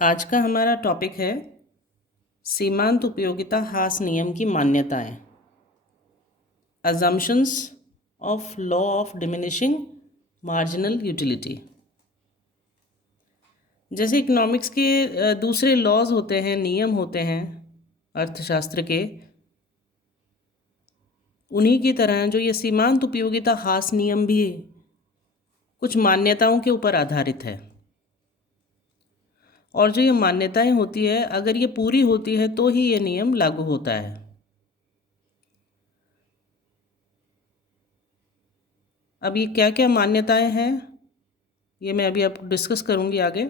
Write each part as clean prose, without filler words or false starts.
आज का हमारा टॉपिक है सीमांत उपयोगिता ह्रास नियम की मान्यताएं। Assumptions of law of diminishing marginal utility. जैसे इकोनॉमिक्स के दूसरे लॉज होते हैं, नियम होते हैं अर्थशास्त्र के, उन्हीं की तरह जो ये सीमांत उपयोगिता ह्रास नियम भी कुछ मान्यताओं के ऊपर आधारित है। और जो ये मान्यताएं होती है, अगर ये पूरी होती है तो ही ये नियम लागू होता है। अब ये क्या क्या मान्यताएं हैं, ये मैं अभी आपको डिस्कस करूंगी आगे।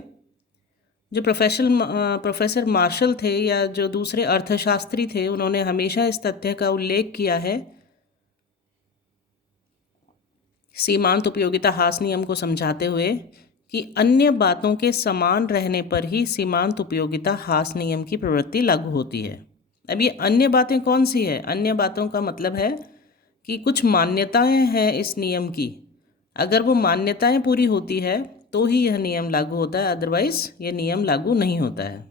जो प्रोफेसर मार्शल थे या जो दूसरे अर्थशास्त्री थे, उन्होंने हमेशा इस तथ्य का उल्लेख किया है सीमांत उपयोगिता ह्रास नियम को समझाते हुए कि अन्य बातों के समान रहने पर ही सीमांत उपयोगिता ह्रास नियम की प्रवृत्ति लागू होती है। अब ये अन्य बातें कौन सी है? अन्य बातों का मतलब है कि कुछ मान्यताएं हैं इस नियम की, अगर वो मान्यताएं पूरी होती है तो ही यह नियम लागू होता है, अदरवाइज यह नियम लागू नहीं होता है।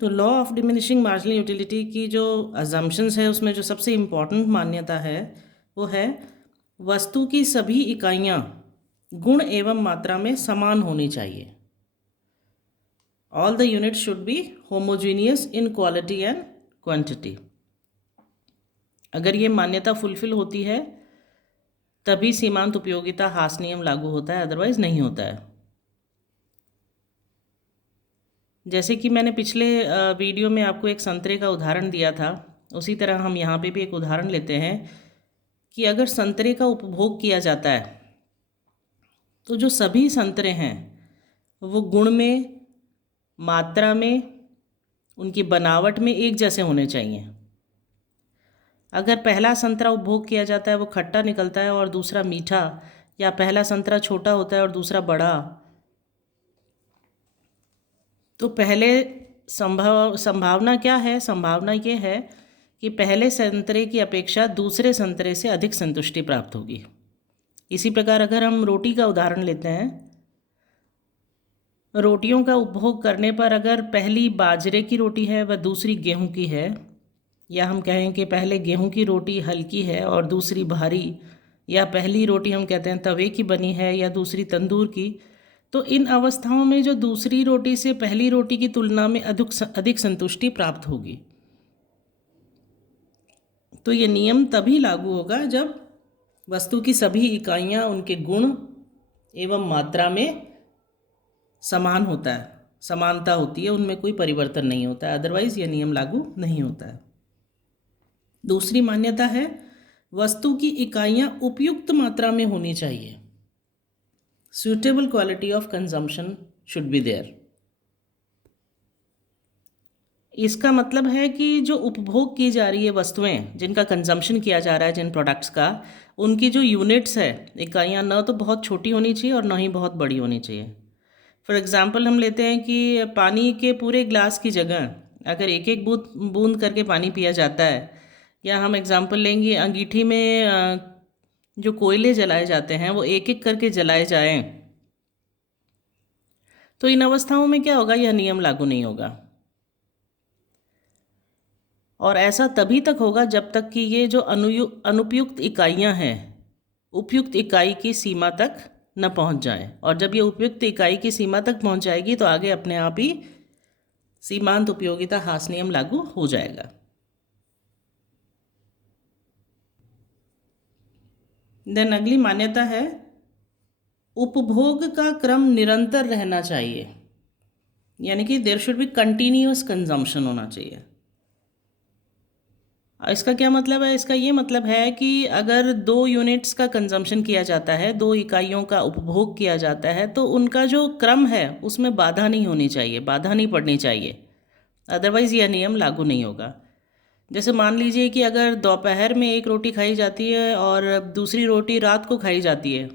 तो law of diminishing marginal utility की जो अजम्पशंस है, उसमें जो सबसे इम्पॉर्टेंट मान्यता है वो है वस्तु की सभी इकाइयाँ गुण एवं मात्रा में समान होनी चाहिए। All the unit should be homogeneous in quality and quantity. अगर ये मान्यता फुलफिल होती है तभी सीमांत उपयोगिता ह्रास नियम लागू होता है, अदरवाइज नहीं होता है। जैसे कि मैंने पिछले वीडियो में आपको एक संतरे का उदाहरण दिया था, उसी तरह हम यहाँ पे भी एक उदाहरण लेते हैं कि अगर संतरे का उपभोग किया जाता है तो जो सभी संतरे हैं वो गुण में, मात्रा में, उनकी बनावट में एक जैसे होने चाहिए। अगर पहला संतरा उपभोग किया जाता है वो खट्टा निकलता है और दूसरा मीठा, या पहला संतरा छोटा होता है और दूसरा बड़ा, तो पहले संभावना क्या है? संभावना ये है कि पहले संतरे की अपेक्षा दूसरे संतरे से अधिक संतुष्टि प्राप्त होगी। इसी प्रकार अगर हम रोटी का उदाहरण लेते हैं, रोटियों का उपभोग करने पर अगर पहली बाजरे की रोटी है व दूसरी गेहूं की है, या हम कहें कि पहले गेहूं की रोटी हल्की है और दूसरी भारी, या पहली रोटी हम कहते हैं तवे की बनी है या दूसरी तंदूर की, तो इन अवस्थाओं में जो दूसरी रोटी से पहली रोटी की तुलना में अधिक संतुष्टि प्राप्त होगी। तो ये नियम तभी लागू होगा जब वस्तु की सभी इकाइयाँ उनके गुण एवं मात्रा में समान होता है, समानता होती है, उनमें कोई परिवर्तन नहीं होता है, अदरवाइज ये नियम लागू नहीं होता है। दूसरी मान्यता है वस्तु की इकाइयाँ उपयुक्त मात्रा में होनी चाहिए। suitable quality of consumption should be there। इसका मतलब है कि जो उपभोग की जा रही है वस्तुएं, जिनका कंजम्पशन किया जा रहा है, जिन प्रोडक्ट्स का, उनकी जो यूनिट्स है, इकाइयाँ, न तो बहुत छोटी होनी चाहिए और न ही बहुत बड़ी होनी चाहिए। फॉर एग्जांपल हम लेते हैं कि पानी के पूरे ग्लास की जगह अगर एक एक बूंद बूंद करके पानी पिया जाता है, या हम एग्जांपल लेंगे अंगीठी में जो कोयले जलाए जाते हैं वो एक एक करके जलाए जाएं, तो इन अवस्थाओं में क्या होगा? यह नियम लागू नहीं होगा। और ऐसा तभी तक होगा जब तक कि ये जो अनुपयुक्त इकाइयां हैं उपयुक्त इकाई की सीमा तक न पहुंच जाएं। और जब ये उपयुक्त इकाई की सीमा तक पहुंच जाएगी तो आगे अपने आप ही सीमांत उपयोगिता ह्रास नियम लागू हो जाएगा। देन अगली मान्यता है उपभोग का क्रम निरंतर रहना चाहिए, यानी कि there should be continuous consumption होना चाहिए। इसका क्या मतलब है? इसका ये मतलब है कि अगर 2 यूनिट्स का कंजम्पशन किया जाता है, 2 इकाइयों का उपभोग किया जाता है, तो उनका जो क्रम है उसमें बाधा नहीं होनी चाहिए, बाधा नहीं पड़नी चाहिए, अदरवाइज़ यह नियम लागू नहीं होगा। जैसे मान लीजिए कि अगर दोपहर में एक रोटी खाई जाती है और दूसरी रोटी रात को खाई जाती है,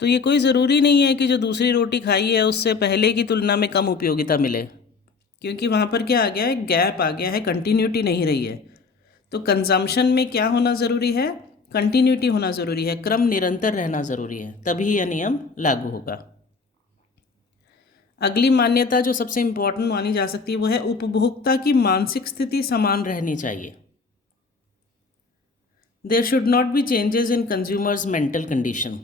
तो ये कोई ज़रूरी नहीं है कि जो दूसरी रोटी खाई है उससे पहले की तुलना में कम उपयोगिता मिले, क्योंकि वहाँ पर क्या आ गया है? गैप आ गया है, कंटिन्यूटी नहीं रही है। तो कंजम्पशन में क्या होना ज़रूरी है? कंटिन्यूटी होना ज़रूरी है, क्रम निरंतर रहना ज़रूरी है, तभी यह नियम लागू होगा। अगली मान्यता जो सबसे इम्पोर्टेंट मानी जा सकती है वो है उपभोक्ता की मानसिक स्थिति समान रहनी चाहिए। There should not be changes in consumers mental condition.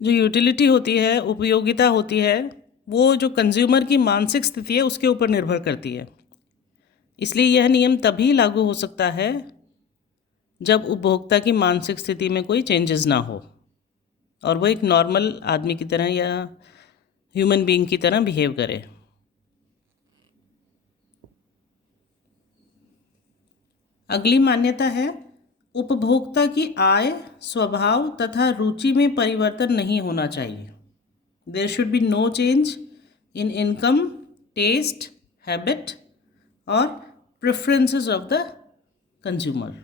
जो यूटिलिटी होती है, उपयोगिता होती है, वो जो कंज्यूमर की मानसिक स्थिति है उसके ऊपर निर्भर करती है। इसलिए यह नियम तभी लागू हो सकता है जब उपभोक्ता की मानसिक स्थिति में कोई चेंजेस ना हो और वो एक नॉर्मल आदमी की तरह या ह्यूमन बीइंग की तरह बिहेव करे। अगली मान्यता है उपभोक्ता की आय, स्वभाव तथा रुचि में परिवर्तन नहीं होना चाहिए। There should be no change in income, taste, habit और प्रेफरेंसेस ऑफ द कंज्यूमर।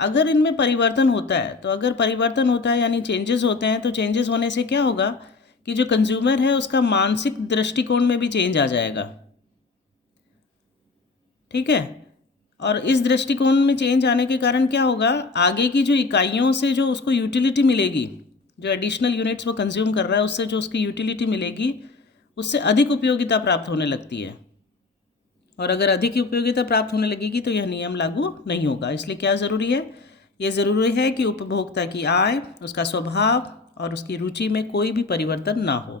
अगर इनमें परिवर्तन होता है तो अगर परिवर्तन होता है यानी चेंजेस होते हैं तो चेंजेस होने से क्या होगा कि जो कंज्यूमर है उसका मानसिक दृष्टिकोण में भी चेंज आ जाएगा। ठीक है, और इस दृष्टिकोण में चेंज आने के कारण क्या होगा, आगे की जो इकाइयों से जो उसको यूटिलिटी मिलेगी, जो एडिशनल यूनिट्स वो कंज्यूम कर रहा है उससे जो उसकी यूटिलिटी मिलेगी उससे अधिक उपयोगिता प्राप्त होने लगती है। और अगर अधिक उपयोगिता प्राप्त होने लगेगी तो यह नियम लागू नहीं होगा। इसलिए क्या ज़रूरी है, ये ज़रूरी है कि उपभोक्ता की आय, उसका स्वभाव और उसकी रुचि में कोई भी परिवर्तन ना हो।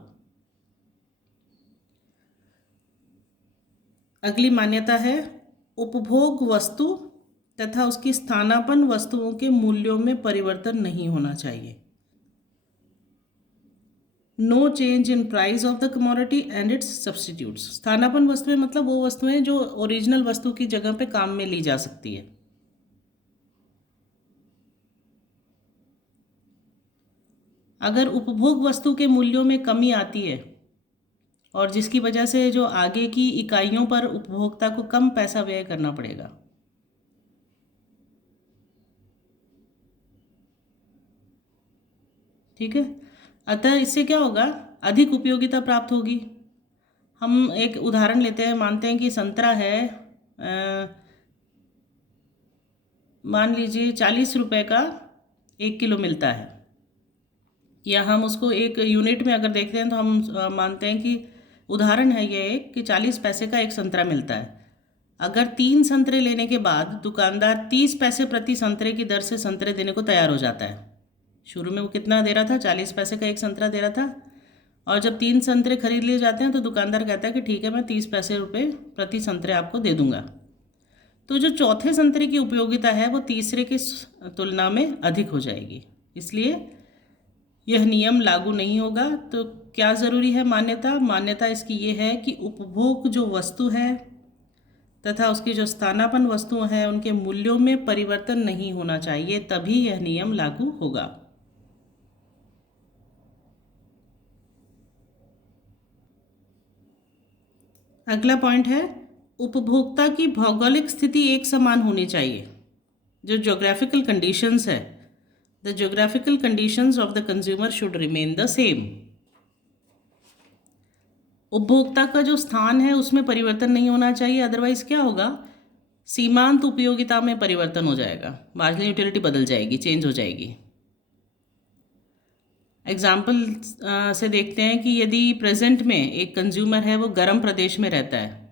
अगली मान्यता है उपभोग वस्तु तथा उसकी स्थानापन्न वस्तुओं के मूल्यों में परिवर्तन नहीं होना चाहिए। No change in price of the commodity and its substitutes. स्थानापन्न वस्तुएं मतलब वो वस्तुएं जो ओरिजिनल वस्तु की जगह पे काम में ली जा सकती है। अगर उपभोग वस्तु के मूल्यों में कमी आती है और जिसकी वजह से जो आगे की इकाइयों पर उपभोक्ता को कम पैसा व्यय करना पड़ेगा। ठीक है, अतः इससे क्या होगा, अधिक उपयोगिता प्राप्त होगी। हम एक उदाहरण लेते हैं, मानते हैं कि संतरा है, मान लीजिए 40 रुपये का 1 किलो मिलता है, या हम उसको एक यूनिट में अगर देखते हैं तो हम मानते हैं कि उदाहरण है ये एक कि 40 पैसे का एक संतरा मिलता है। अगर 3 संतरे लेने के बाद दुकानदार 30 पैसे प्रति संतरे की दर से संतरे देने को तैयार हो जाता है। शुरू में वो कितना दे रहा था, 40 पैसे का एक संतरा दे रहा था, और जब 3 संतरे खरीद लिए जाते हैं तो दुकानदार कहता है कि ठीक है, मैं 30 पैसे प्रति संतरे आपको दे दूंगा। तो जो चौथे संतरे की उपयोगिता है वो तीसरे की तुलना में अधिक हो जाएगी। इसलिए यह नियम लागू नहीं होगा। तो क्या ज़रूरी है मान्यता इसकी ये है कि उपभोग जो वस्तु है तथा उसकी जो स्थानापन्न वस्तुएं हैं उनके मूल्यों में परिवर्तन नहीं होना चाहिए, तभी यह नियम लागू होगा। अगला पॉइंट है उपभोक्ता की भौगोलिक स्थिति एक समान होनी चाहिए। जो ज्योग्राफिकल कंडीशंस है, the geographical conditions of the consumer should remain the same. उपभोक्ता का जो स्थान है उसमें परिवर्तन नहीं होना चाहिए, अदरवाइज क्या होगा, सीमांत उपयोगिता में परिवर्तन हो जाएगा, मार्जिनल यूटिलिटी बदल जाएगी, चेंज हो जाएगी। एग्जाम्पल से देखते हैं कि यदि प्रेजेंट में एक कंज्यूमर है वो गर्म प्रदेश में रहता है,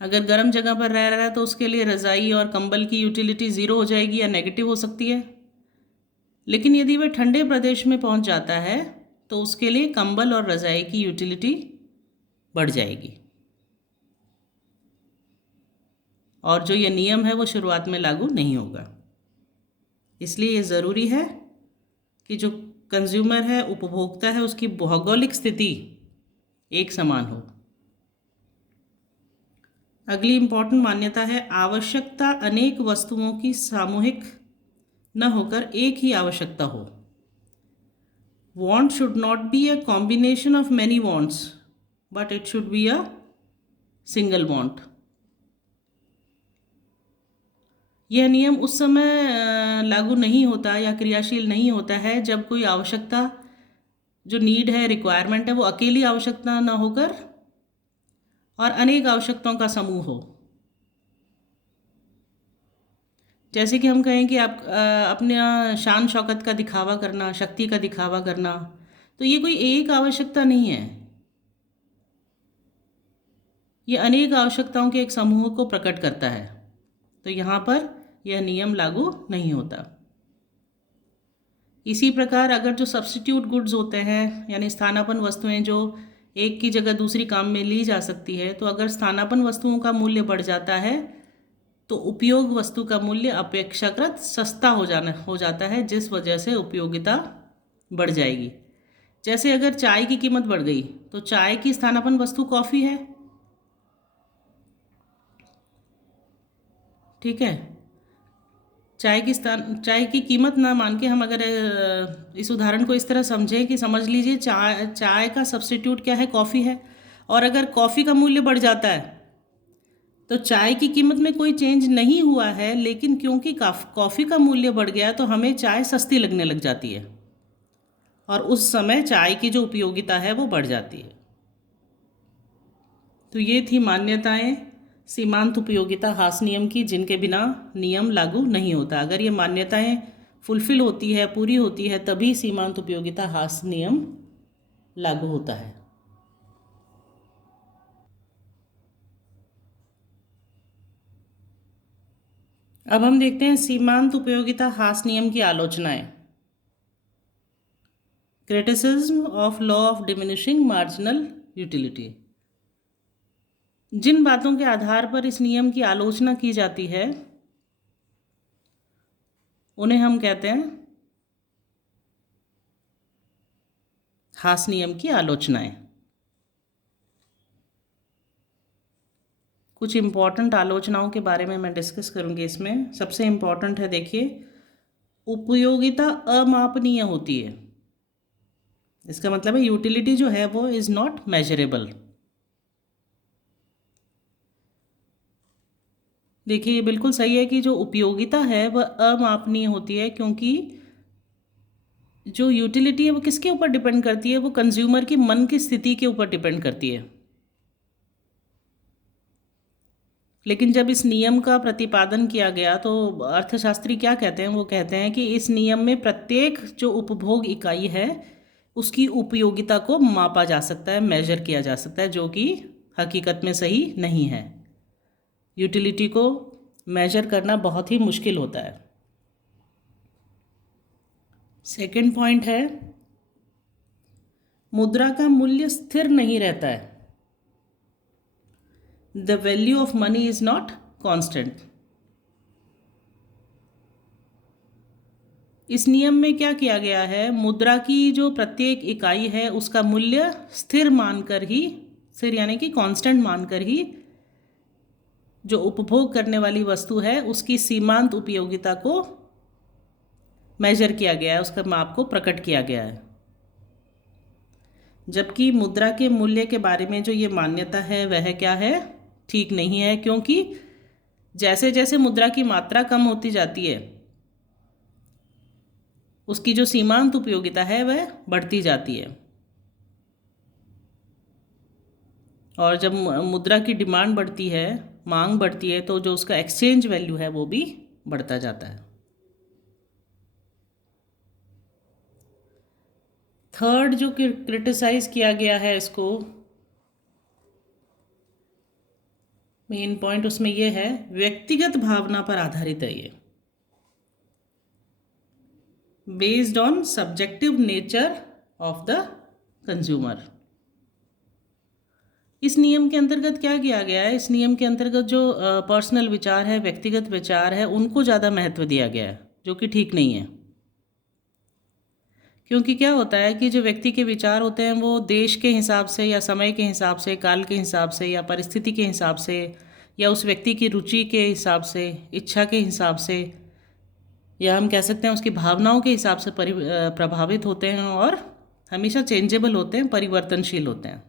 अगर गर्म जगह पर रह रहा है तो उसके लिए रज़ाई और कंबल की यूटिलिटी ज़ीरो हो जाएगी या नेगेटिव हो सकती है। लेकिन यदि वह ठंडे प्रदेश में पहुंच जाता है तो उसके लिए कंबल और रज़ाई की यूटिलिटी बढ़ जाएगी। और जो ये नियम है वो शुरुआत में लागू नहीं होगा। इसलिए ये ज़रूरी है कि जो कंज्यूमर है, उपभोक्ता है, उसकी भौगोलिक स्थिति एक समान हो। अगली इम्पॉर्टेंट मान्यता है आवश्यकता अनेक वस्तुओं की सामूहिक न होकर एक ही आवश्यकता हो। Want should not be a combination of many wants, but it should be a single want. यह नियम उस समय लागू नहीं होता या क्रियाशील नहीं होता है जब कोई आवश्यकता जो नीड है, रिक्वायरमेंट है, वो अकेली आवश्यकता ना होकर और अनेक आवश्यकताओं का समूह हो। जैसे कि हम कहें कि आप अपना शान शौकत का दिखावा करना, शक्ति का दिखावा करना, तो ये कोई एक आवश्यकता नहीं है, ये अनेक आवश्यकताओं के एक समूह को प्रकट करता है। तो यहाँ पर यह नियम लागू नहीं होता। इसी प्रकार अगर जो सब्स्टिट्यूट गुड्स होते हैं, यानी स्थानापन्न वस्तुएं जो एक की जगह दूसरी काम में ली जा सकती है, तो अगर स्थानापन्न वस्तुओं का मूल्य बढ़ जाता है तो उपयोग वस्तु का मूल्य अपेक्षाकृत सस्ता हो जाता है, जिस वजह से उपयोगिता बढ़ जाएगी। जैसे अगर चाय की कीमत बढ़ गई तो चाय की स्थानापन्न वस्तु कॉफ़ी है, ठीक है। चाय की कीमत ना मान के हम अगर इस उदाहरण को इस तरह समझें कि समझ लीजिए चाय का सब्स्टिट्यूट क्या है, कॉफ़ी है, और अगर कॉफ़ी का मूल्य बढ़ जाता है तो चाय की कीमत में कोई चेंज नहीं हुआ है, लेकिन क्योंकि कॉफ़ी का मूल्य बढ़ गया तो हमें चाय सस्ती लगने लग जाती है और उस समय चाय की जो उपयोगिता है वो बढ़ जाती है। तो ये थी मान्यताएं सीमांत उपयोगिता हास नियम की, जिनके बिना नियम लागू नहीं होता। अगर ये मान्यताएं फुलफिल होती है, पूरी होती है, तभी सीमांत उपयोगिता हास नियम लागू होता है। अब हम देखते हैं सीमांत उपयोगिता हास नियम की आलोचनाएं। Criticism of law of diminishing marginal utility. जिन बातों के आधार पर इस नियम की आलोचना की जाती है उन्हें हम कहते हैं हास नियम की आलोचनाएं। कुछ इम्पॉर्टेंट आलोचनाओं के बारे में मैं डिस्कस करूंगी इसमें। सबसे इम्पॉर्टेंट है, देखिए, उपयोगिता अमापनीय होती है। इसका मतलब है यूटिलिटी जो है वो इज़ नॉट मेजरेबल। देखिए, ये बिल्कुल सही है कि जो उपयोगिता है वह अमापनीय होती है, क्योंकि जो यूटिलिटी है वो किसके ऊपर डिपेंड करती है, वो कंज्यूमर की मन की स्थिति के ऊपर डिपेंड करती है। लेकिन जब इस नियम का प्रतिपादन किया गया तो अर्थशास्त्री क्या कहते हैं, वो कहते हैं कि इस नियम में प्रत्येक जो उपभोग इकाई है उसकी उपयोगिता को मापा जा सकता है, मेजर किया जा सकता है, जो कि हकीकत में सही नहीं है। यूटिलिटी को मेजर करना बहुत ही मुश्किल होता है। सेकंड पॉइंट है, मुद्रा का मूल्य स्थिर नहीं रहता है। The value of money is not constant. इस नियम में क्या किया गया है, मुद्रा की जो प्रत्येक इकाई है उसका मूल्य स्थिर मानकर ही, स्थिर यानी कि कांस्टेंट मानकर ही, जो उपभोग करने वाली वस्तु है उसकी सीमांत उपयोगिता को मेजर किया गया है, उसका माप को प्रकट किया गया है। जबकि मुद्रा के मूल्य के बारे में जो ये मान्यता है वह क्या है, ठीक नहीं है, क्योंकि जैसे जैसे मुद्रा की मात्रा कम होती जाती है उसकी जो सीमांत उपयोगिता है वह बढ़ती जाती है, और जब मुद्रा की डिमांड बढ़ती है, मांग बढ़ती है, तो जो उसका एक्सचेंज वैल्यू है वो भी बढ़ता जाता है। थर्ड जो क्रिटिसाइज किया गया है, इसको मेन पॉइंट उसमें ये है, व्यक्तिगत भावना पर आधारित है ये, based on subjective nature of the consumer. इस नियम के अंतर्गत क्या किया गया है, इस नियम के अंतर्गत जो पर्सनल विचार है, व्यक्तिगत विचार है, उनको ज़्यादा महत्व दिया गया है, जो कि ठीक नहीं है। क्योंकि क्या होता है कि जो व्यक्ति के विचार होते हैं वो देश के हिसाब से या समय के हिसाब से, काल के हिसाब से या परिस्थिति के हिसाब से या उस व्यक्ति की रुचि के हिसाब से, इच्छा के हिसाब से, या हम कह सकते हैं उसकी भावनाओं के हिसाब से प्रभावित होते हैं और हमेशा चेंजेबल होते हैं, परिवर्तनशील होते हैं।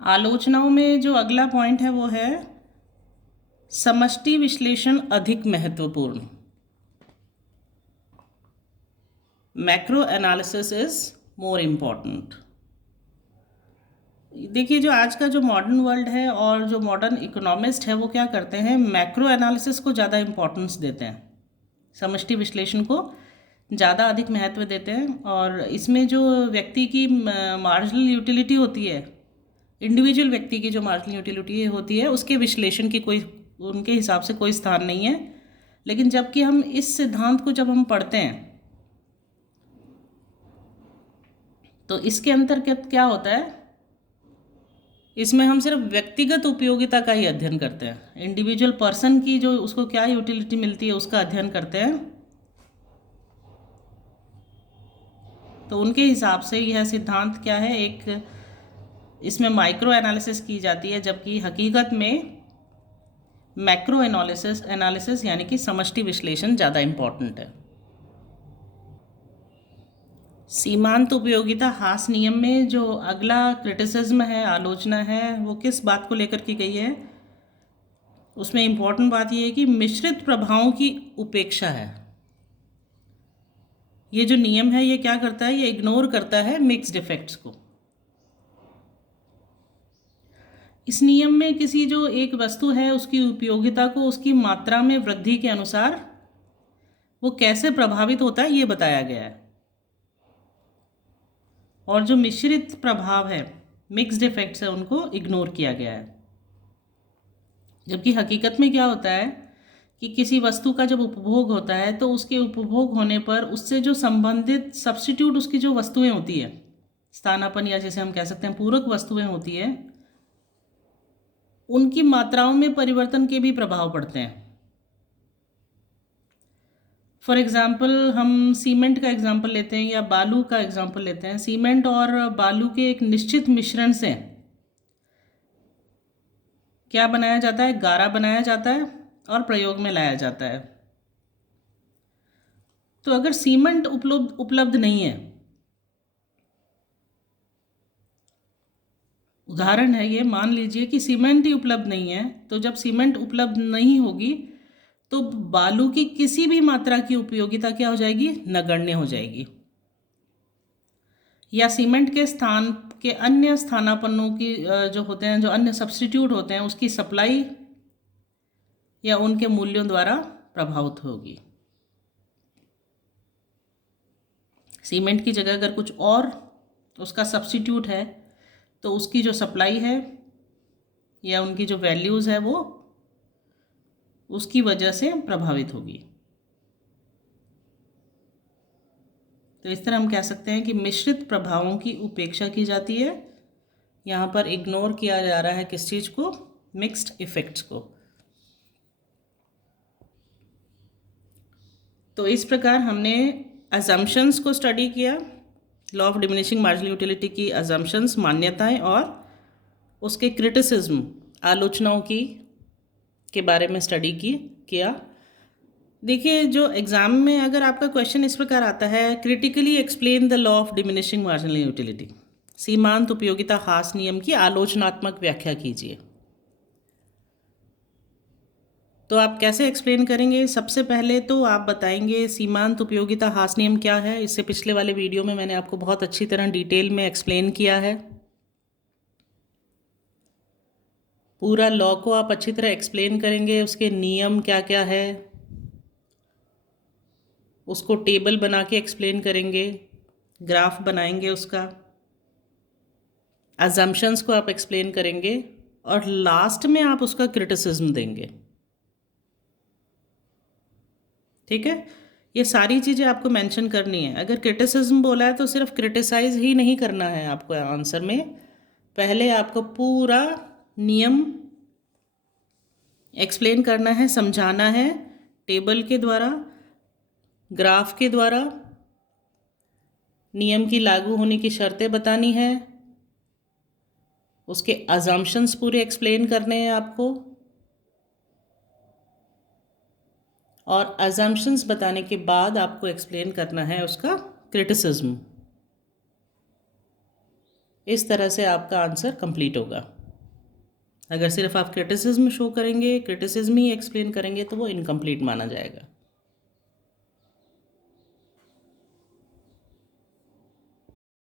आलोचनाओं में जो अगला पॉइंट है वो है समष्टि विश्लेषण अधिक महत्वपूर्ण। Macro analysis is more important. देखिए, जो आज का जो मॉडर्न वर्ल्ड है और जो मॉडर्न इकोनॉमिस्ट है वो क्या करते हैं, मैक्रो एनालिसिस को ज़्यादा इम्पोर्टेंस देते हैं, समष्टि विश्लेषण को ज़्यादा अधिक महत्व देते हैं। और इसमें जो व्यक्ति की मार्जिनल यूटिलिटी होती है, इंडिविजुअल व्यक्ति की जो मार्जिनल यूटिलिटी होती है, उसके विश्लेषण की कोई उनके हिसाब से कोई स्थान नहीं है। लेकिन जबकि हम इस सिद्धांत को जब हम पढ़ते हैं तो इसके अंतर्गत क्या होता है, इसमें हम सिर्फ व्यक्तिगत उपयोगिता का ही अध्ययन करते हैं, इंडिविजुअल पर्सन की जो उसको क्या यूटिलिटी मिलती है उसका अध्ययन करते हैं। तो उनके हिसाब से यह सिद्धांत क्या है, एक इसमें माइक्रो एनालिसिस की जाती है, जबकि हकीकत में मैक्रो एनालिसिस यानी कि समष्टि विश्लेषण ज़्यादा इम्पॉर्टेंट है। सीमांत उपयोगिता हास नियम में जो अगला क्रिटिसिज्म है, आलोचना है, वो किस बात को लेकर की गई है, उसमें इम्पॉर्टेंट बात ये है कि मिश्रित प्रभावों की उपेक्षा है। ये जो नियम है ये क्या करता है, ये इग्नोर करता है मिक्स्ड इफेक्ट्स को। इस नियम में किसी जो एक वस्तु है उसकी उपयोगिता को उसकी मात्रा में वृद्धि के अनुसार वो कैसे प्रभावित होता है ये बताया गया है। और जो मिश्रित प्रभाव है, मिक्स्ड इफेक्ट्स है, उनको इग्नोर किया गया है। जबकि हकीकत में क्या होता है कि किसी वस्तु का जब उपभोग होता है तो उसके उपभोग होने पर उससे जो संबंधित सब्स्टिट्यूट उसकी जो वस्तुएं होती है, स्थानापन्न या जैसे हम कह सकते हैं पूरक वस्तुएं होती है, उनकी मात्राओं में परिवर्तन के भी प्रभाव पड़ते हैं। फॉर एग्ज़ाम्पल हम सीमेंट का एग्जाम्पल लेते हैं या बालू का एग्जाम्पल लेते हैं। सीमेंट और बालू के एक निश्चित मिश्रण से क्या बनाया जाता है, गारा बनाया जाता है और प्रयोग में लाया जाता है। तो अगर सीमेंट उपलब्ध नहीं है, उदाहरण है ये, मान लीजिए कि सीमेंट ही उपलब्ध नहीं है, तो जब सीमेंट उपलब्ध नहीं होगी तो बालू की किसी भी मात्रा की उपयोगिता क्या हो जाएगी, नगण्य हो जाएगी। या सीमेंट के स्थान के अन्य स्थानापन्नों की जो होते हैं, जो अन्य सब्स्टिट्यूट होते हैं, उसकी सप्लाई या उनके मूल्यों द्वारा प्रभावित होगी। सीमेंट की जगह अगर कुछ और उसका सब्स्टिट्यूट है तो उसकी जो सप्लाई है या उनकी जो वैल्यूज़ है वो उसकी वजह से प्रभावित होगी। तो इस तरह हम कह सकते हैं कि मिश्रित प्रभावों की उपेक्षा की जाती है। यहाँ पर इग्नोर किया जा रहा है किस चीज़ को, मिक्स्ड इफेक्ट्स को। तो इस प्रकार हमने अजम्पशंस को स्टडी किया, law of diminishing marginal utility की अजम्पशंस, मान्यताएं, और उसके क्रिटिसिज्म, आलोचनाओं की के बारे में स्टडी किया। देखिए, जो एग्ज़ाम में अगर आपका क्वेश्चन इस प्रकार आता है, critically explain the law of diminishing marginal utility, सीमांत उपयोगिता हास नियम की आलोचनात्मक व्याख्या कीजिए, तो आप कैसे एक्सप्लेन करेंगे? सबसे पहले तो आप बताएंगे सीमांत उपयोगिता हास नियम क्या है। इससे पिछले वाले वीडियो में मैंने आपको बहुत अच्छी तरह डिटेल में एक्सप्लेन किया है। पूरा लॉ को आप अच्छी तरह एक्सप्लेन करेंगे, उसके नियम क्या क्या है उसको टेबल बना के एक्सप्लेन करेंगे, ग्राफ बनाएंगे उसका, अजम्पशंस को आप एक्सप्लेन करेंगे, और लास्ट में आप उसका क्रिटिसिज्म देंगे। ठीक है, ये सारी चीज़ें आपको मेंशन करनी है। अगर क्रिटिसिज्म बोला है तो सिर्फ क्रिटिसाइज ही नहीं करना है आपको आंसर में, पहले आपको पूरा नियम एक्सप्लेन करना है, समझाना है, टेबल के द्वारा, ग्राफ के द्वारा, नियम की लागू होने की शर्तें बतानी है, उसके अजम्पशंस पूरे एक्सप्लेन करने हैं आपको, और अजम्पशंस बताने के बाद आपको एक्सप्लेन करना है उसका क्रिटिसिज्म। इस तरह से आपका आंसर कंप्लीट होगा। अगर सिर्फ आप क्रिटिसिज्म शो करेंगे, क्रिटिसिज्म ही एक्सप्लेन करेंगे, तो वो इनकम्प्लीट माना जाएगा।